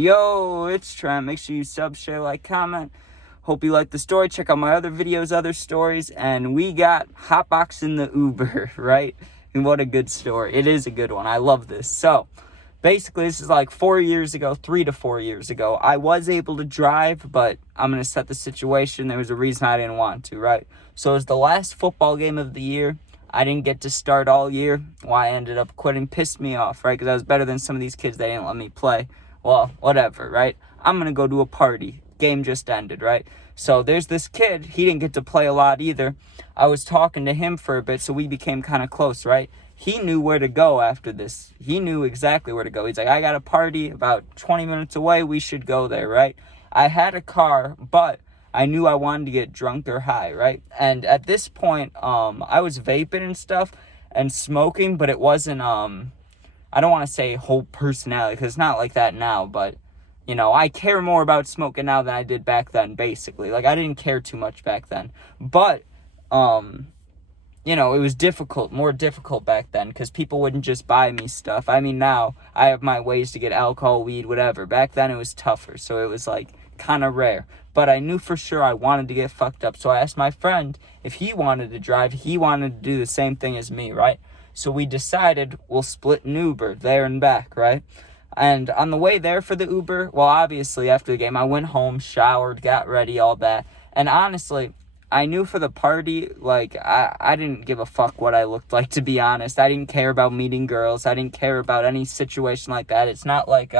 Yo, it's Trent. Make sure you sub, share, like, comment. Hope you like the story. Check out my other videos, other stories. And we got Hotboxing the Uber, right? And what a good story. It is a good one. I love this. So, basically, this is like 4 years ago, 3 to 4 years ago. I was able to drive, but I'm going to set the situation. There was a reason I didn't want to, right? So, it was the last football game of the year. I didn't get to start all year. Why I ended up quitting pissed me off, right? Because I was better than some of these kids that didn't let me play. Well, whatever, right? I'm going to go to a party. Game just ended, right? So there's this kid. He didn't get to play a lot either. I was talking to him for a bit, so we became kind of close, right? He knew where to go after this. He knew exactly where to go. He's like, I got a party about 20 minutes away. We should go there, right? I had a car, but I knew I wanted to get drunk or high, right? And at this point, I was vaping and stuff and smoking, but it wasn't, I don't want to say whole personality, because it's not like that now, but, you know, I care more about smoking now than I did back then, basically. Like, I didn't care too much back then. But, you know, it was more difficult back then, because people wouldn't just buy me stuff. I mean, now, I have my ways to get alcohol, weed, whatever. Back then, it was tougher, so it was, like, kind of rare. But I knew for sure I wanted to get fucked up, so I asked my friend if he wanted to drive. He wanted to do the same thing as me, right? So we decided we'll split an Uber there and back, right? And on the way there for the Uber, well, obviously, after the game, I went home, showered, got ready, all that. And honestly, I knew for the party, like, I didn't give a fuck what I looked like, to be honest. I didn't care about meeting girls. I didn't care about any situation like that. It's not like,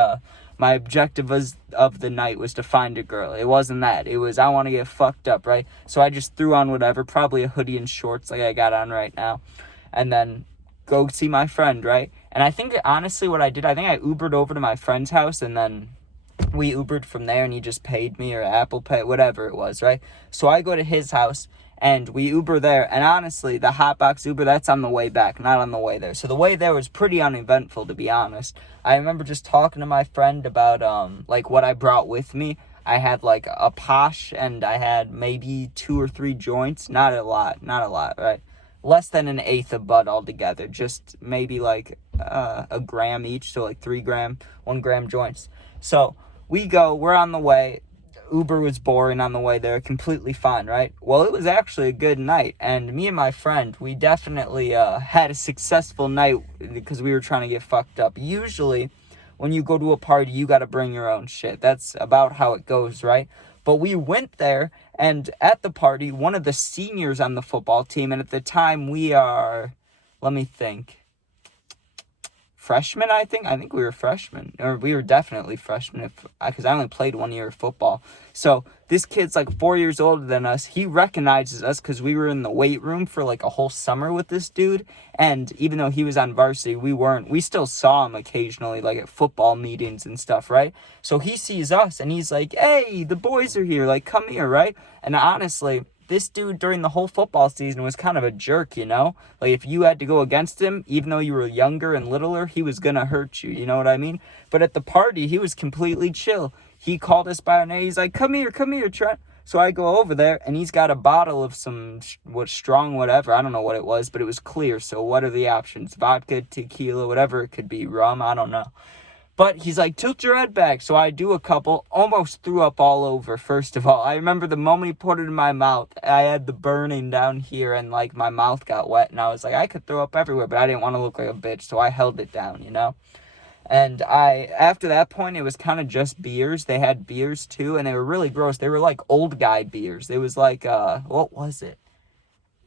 my objective of the night was to find a girl. It wasn't that. It was, I want to get fucked up, right? So I just threw on whatever, probably a hoodie and shorts like I got on right now. And then go see my friend, right? And I think that honestly what I did, I think I Ubered over to my friend's house, and then we Ubered from there, and he just paid me, or Apple Pay, whatever it was, right? So I go to his house, and we Uber there, and honestly, the Hotbox Uber, that's on the way back, not on the way there. So the way there was pretty uneventful, to be honest. I remember just talking to my friend about, like, what I brought with me. I had, like, a Posh, and I had maybe 2 or 3 joints. Not a lot, right? Less than an eighth of bud altogether. Just maybe, like, a gram each, so, like, 3 gram, 1 gram joints. So we're on the way. Uber was boring on the way there, completely fine, right? Well, it was actually a good night, and me and my friend, we definitely had a successful night because we were trying to get fucked up. Usually, when you go to a party, you gotta bring your own shit. That's about how it goes, right? But we went there, and at the party, one of the seniors on the football team, and at the time we are, let me think, freshmen, I think we were freshmen, or we were definitely freshmen, because I only played 1 year of football. So this kid's like 4 years older than us. He recognizes us because we were in the weight room for like a whole summer with this dude, and even though he was on varsity, we still saw him occasionally, like at football meetings and stuff, right? So he sees us, and he's like, hey, the boys are here, like, come here, right? And honestly, this dude during the whole football season was kind of a jerk, you know? Like, if you had to go against him, even though you were younger and littler, he was gonna hurt you, you know what I mean? But at the party, he was completely chill. He called us by our name. He's like, come here, Trent. So I go over there, and he's got a bottle of some, strong whatever. I don't know what it was, but it was clear. So what are the options? Vodka, tequila, whatever it could be. Rum, I don't know. But he's like, tilt your head back. So I do a couple, almost threw up all over, first of all. I remember the moment he put it in my mouth, I had the burning down here, and, like, my mouth got wet. And I was like, I could throw up everywhere, but I didn't want to look like a bitch, so I held it down, you know? And after that point, it was kind of just beers. They had beers, too, and they were really gross. They were, like, old guy beers. It was like, what was it?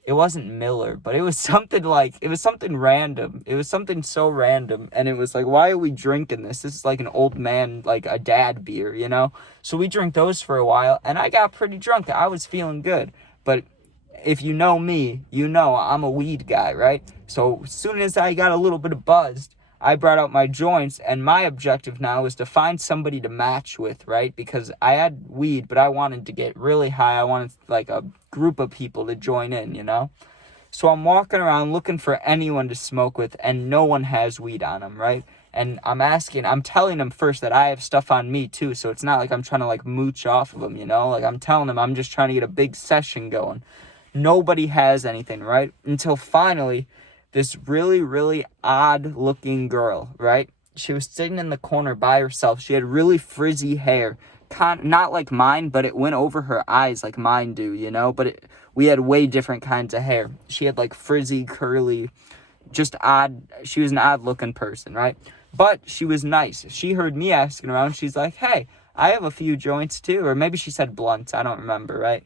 It wasn't Miller, but it was something random. It was something so random, and it was like, why are we drinking this? This is like an old man, like a dad beer, you know? So we drank those for a while, and I got pretty drunk. I was feeling good, but if you know me, you know I'm a weed guy, right? So as soon as I got a little bit of buzzed, I brought out my joints, and my objective now is to find somebody to match with, right? Because I had weed, but I wanted to get really high. I wanted, like, a group of people to join in, you know? So I'm walking around looking for anyone to smoke with, and no one has weed on them, right? And I'm telling them first that I have stuff on me, too, so it's not like I'm trying to, like, mooch off of them, you know? Like, I'm telling them I'm just trying to get a big session going. Nobody has anything, right? Until finally, this really, really odd-looking girl, right? she was sitting in the corner by herself. She had really frizzy hair. Not like mine, but it went over her eyes like mine do, you know? But we had way different kinds of hair. She had like frizzy, curly, just odd. She was an odd looking person, right? But she was nice. She heard me asking around. She's like, hey, I have a few joints too. Or maybe she said blunts. I don't remember, right?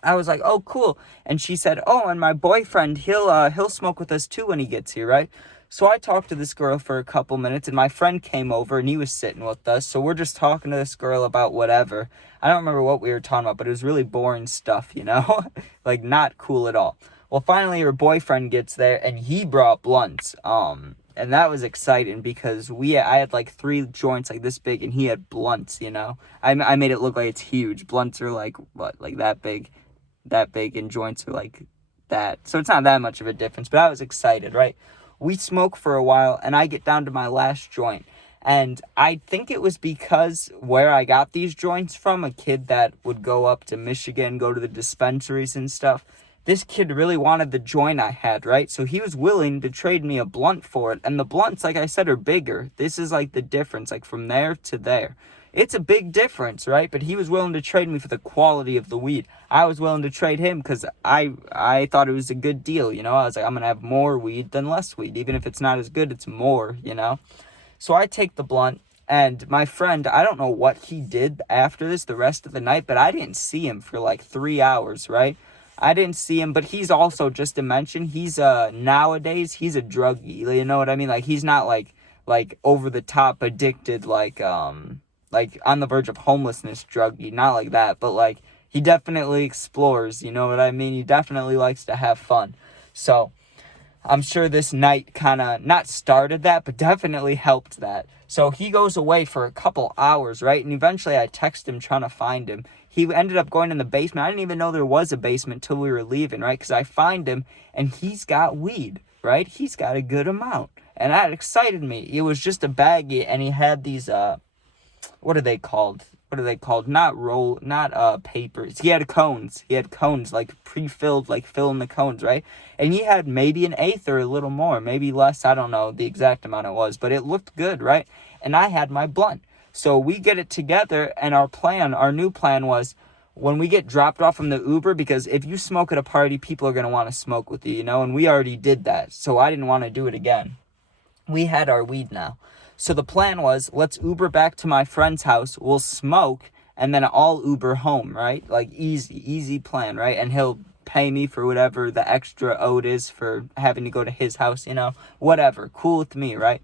I was like, oh, cool. And she said, oh, and my boyfriend, he'll smoke with us too when he gets here, right? So I talked to this girl for a couple minutes, and my friend came over, and he was sitting with us. So we're just talking to this girl about whatever. I don't remember what we were talking about, but it was really boring stuff, you know? Like, not cool at all. Well, finally, her boyfriend gets there, and he brought blunts. And that was exciting because I had like 3 joints like this big, and he had blunts, you know? I made it look like it's huge. Blunts are like, what, like that big, and joints are like that. So it's not that much of a difference, but I was excited, right? We smoke for a while, and I get down to my last joint. And I think it was because where I got these joints from, a kid that would go up to Michigan, go to the dispensaries and stuff. This kid really wanted the joint I had, right? So he was willing to trade me a blunt for it. And the blunts, like I said, are bigger. This is like the difference, like from there to there. It's a big difference, right? But he was willing to trade me for the quality of the weed. I was willing to trade him because I thought it was a good deal, you know? I was like, I'm going to have more weed than less weed. Even if it's not as good, it's more, you know? So I take the blunt, and my friend, I don't know what he did after this the rest of the night, but I didn't see him for like 3 hours, right? I didn't see him, but he's also, just to mention, he's nowadays, he's a druggie, you know what I mean? Like, he's not like over the top addicted, like on the verge of homelessness druggie, not like that, but like he definitely explores, you know what I mean? He definitely likes to have fun. So I'm sure this night kind of not started that, but definitely helped that. So he goes away for a couple hours, right? And eventually I text him trying to find him. He ended up going in the basement. I didn't even know there was a basement till we were leaving, right? Because I find him, and he's got weed, right? He's got a good amount. And that excited me. It was just a baggie, and he had these, what are they called? Not papers. He had cones, like pre-filled, like filling the cones, right? And he had maybe an eighth or a little more, maybe less. I don't know the exact amount it was, but it looked good, right? And I had my blunt. So we get it together, and our new plan was when we get dropped off from the Uber, because if you smoke at a party, people are going to want to smoke with you, you know? And we already did that, so I didn't want to do it again. We had our weed now. So the plan was, let's Uber back to my friend's house, we'll smoke, and then I'll Uber home, right? Like, easy plan, right? And he'll pay me for whatever the extra owed is for having to go to his house, you know? Whatever, cool with me, right?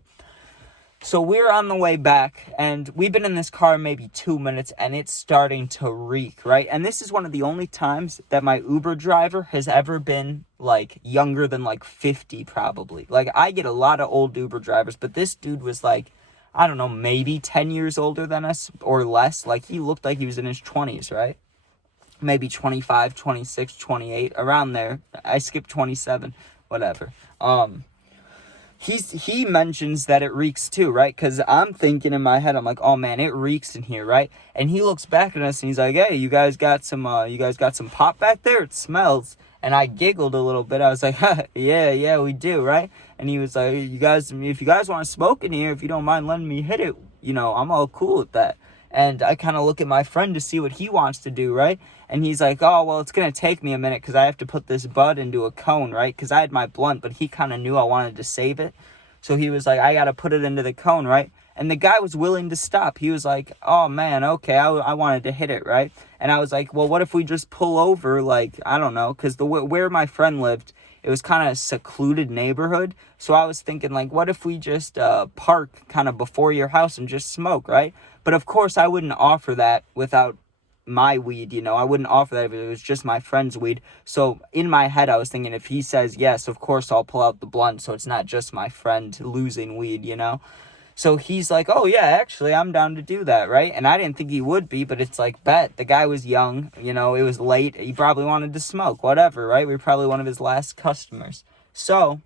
So we're on the way back, and we've been in this car maybe 2 minutes, and it's starting to reek, right? And this is one of the only times that my Uber driver has ever been, like, younger than, like, 50, probably. Like, I get a lot of old Uber drivers, but this dude was, like, I don't know, maybe 10 years older than us, or less. Like, he looked like he was in his 20s, right? Maybe 25, 26, 28, around there. I skipped 27, whatever. He mentions that it reeks too, right? Because I'm thinking in my head, I'm like, oh man, it reeks in here, right? And he looks back at us and he's like, hey, you guys got some pop back there? It smells. And I giggled a little bit. I was like, yeah, we do, right? And he was like, if you guys want to smoke in here, if you don't mind letting me hit it, you know, I'm all cool with that. And I kind of look at my friend to see what he wants to do, right? And he's like, oh, well, it's going to take me a minute because I have to put this bud into a cone, right? Because I had my blunt, but he kind of knew I wanted to save it. So he was like, I got to put it into the cone, right? And the guy was willing to stop. He was like, oh, man, okay, I wanted to hit it, right? And I was like, well, what if we just pull over, like, I don't know, because where my friend lived, it was kind of a secluded neighborhood. So I was thinking, like, what if we just park kind of before your house and just smoke, right? But of course, I wouldn't offer that without my weed, you know. I wouldn't offer that if it was just my friend's weed. So in my head, I was thinking, if he says yes, of course I'll pull out the blunt, so it's not just my friend losing weed, you know. So he's like, oh yeah, actually I'm down to do that, right? And I didn't think he would be, but it's like, bet. The guy was young, you know, it was late, he probably wanted to smoke, whatever, right? We were probably one of his last customers. So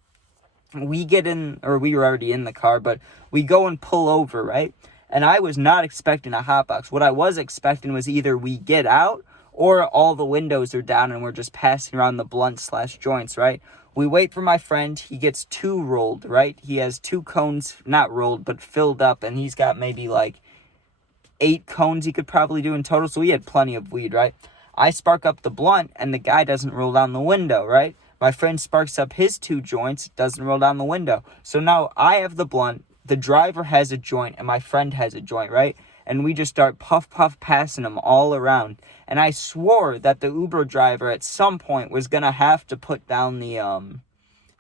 we get in, or we were already in the car, but we go and pull over, right? And I was not expecting a hotbox. What I was expecting was either we get out or all the windows are down and we're just passing around the blunt/joints, right? We wait for my friend. He gets 2 rolled, right? He has 2 cones, not rolled, but filled up, and he's got maybe like 8 cones he could probably do in total, so he had plenty of weed, right? I spark up the blunt, and the guy doesn't roll down the window, right? My friend sparks up his 2 joints, doesn't roll down the window. So now I have the blunt, the driver has a joint, and my friend has a joint, right? And we just start puff passing them all around. And I swore that the Uber driver at some point was going to have to put down the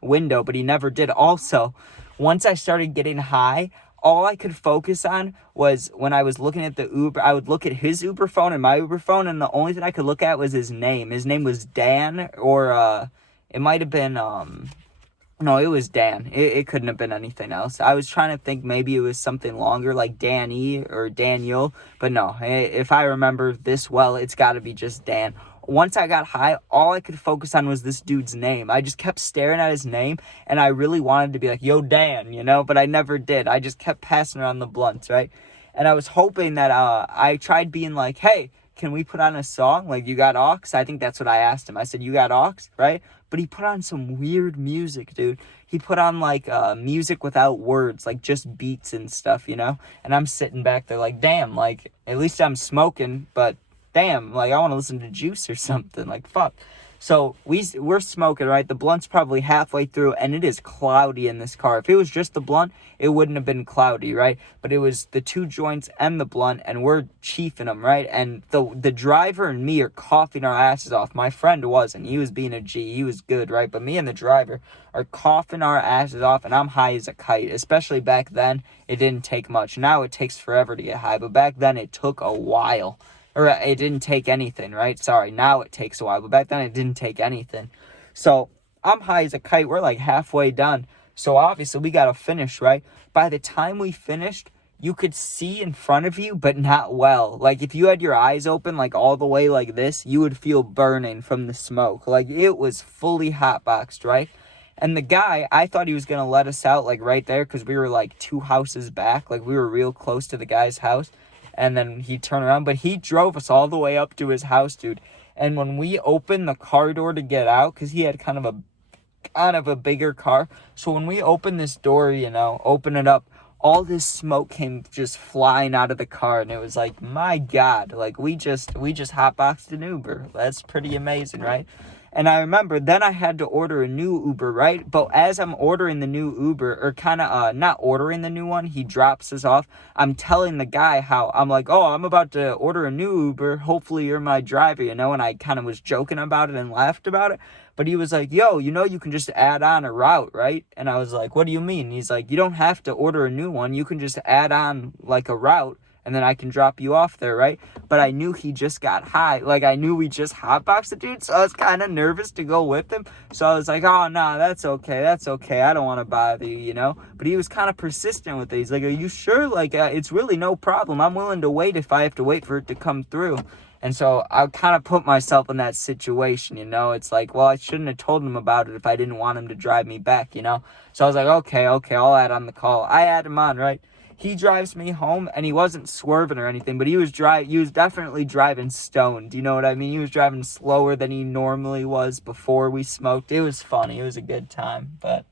window, but he never did. Also, once I started getting high, all I could focus on was when I was looking at the Uber, I would look at his Uber phone and my Uber phone, and the only thing I could look at was his name. His name was Dan, or it might have been, no, it was Dan. It couldn't have been anything else. I was trying to think maybe it was something longer, like Danny or Daniel, but no, if I remember this well, it's got to be just Dan. Once I got high, all I could focus on was this dude's name. I just kept staring at his name, and I really wanted to be like, yo, Dan, you know, but I never did. I just kept passing around the blunts, right? And I was hoping that I tried being like, hey, can we put on a song? Like, you got aux? I think that's what I asked him. I said, you got aux, right? But he put on some weird music, dude. He put on, like, music without words, like, just beats and stuff, you know? And I'm sitting back there like, damn, like, at least I'm smoking, but damn, like, I want to listen to Juice or something. Like, fuck. So we're smoking, right? The blunt's probably halfway through, and it is cloudy in this car. If it was just the blunt, it wouldn't have been cloudy, right? But it was the 2 joints and the blunt, and we're chiefing them, right? And the driver and me are coughing our asses off. My friend wasn't. He was being a G. He was good, right? But me and the driver are coughing our asses off, and I'm high as a kite. Especially back then, it didn't take much. Now it takes forever to get high, but back then it took a while. Or it didn't take anything, right? Sorry, now it takes a while, but back then it didn't take anything. So I'm high as a kite. We're like halfway done. So obviously we got to finish, right? By the time we finished, you could see in front of you, but not well. Like, if you had your eyes open, like, all the way like this, you would feel burning from the smoke. Like, it was fully hotboxed, right? And the guy, I thought he was going to let us out, like, right there, because we were, like, 2 houses back. Like, we were real close to the guy's house. And then he'd turn around, but he drove us all the way up to his house, dude. And when we opened the car door to get out, because he had kind of a bigger car, so when we opened this door, you know, open it up, all this smoke came just flying out of the car, and it was like, my God, like, we just hotboxed an Uber. That's pretty amazing, right? And I remember then I had to order a new Uber, right? But as I'm ordering the new Uber, or kind of not ordering the new one, he drops us off. I'm telling the guy how, I'm like, oh, I'm about to order a new Uber. Hopefully you're my driver, you know? And I kind of was joking about it and laughed about it. But he was like, yo, you know, you can just add on a route, right? And I was like, what do you mean? He's like, you don't have to order a new one. You can just add on like a route, and then I can drop you off there, right? But I knew he just got high. Like, I knew we just hotboxed the dude, so I was kind of nervous to go with him. So I was like, oh, no, that's okay. I don't want to bother you, you know? But he was kind of persistent with it. He's like, are you sure? Like, it's really no problem. I'm willing to wait if I have to wait for it to come through. And so I kind of put myself in that situation, you know? It's like, well, I shouldn't have told him about it if I didn't want him to drive me back, you know? So I was like, okay, I'll add on the call. I add him on, right? He drives me home, and he wasn't swerving or anything, but he was definitely driving stoned. You know what I mean? He was driving slower than he normally was before we smoked. It was funny. It was a good time. But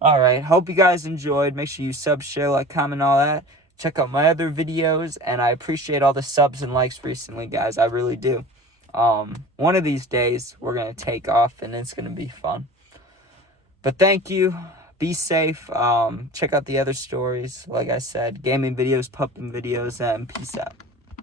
all right, hope you guys enjoyed. Make sure you sub, share, like, comment, all that. Check out my other videos, and I appreciate all the subs and likes recently, guys. I really do. One of these days we're gonna take off, and it's gonna be fun. But thank you. Be safe. Check out the other stories. Like I said, gaming videos, pumping videos, and peace out.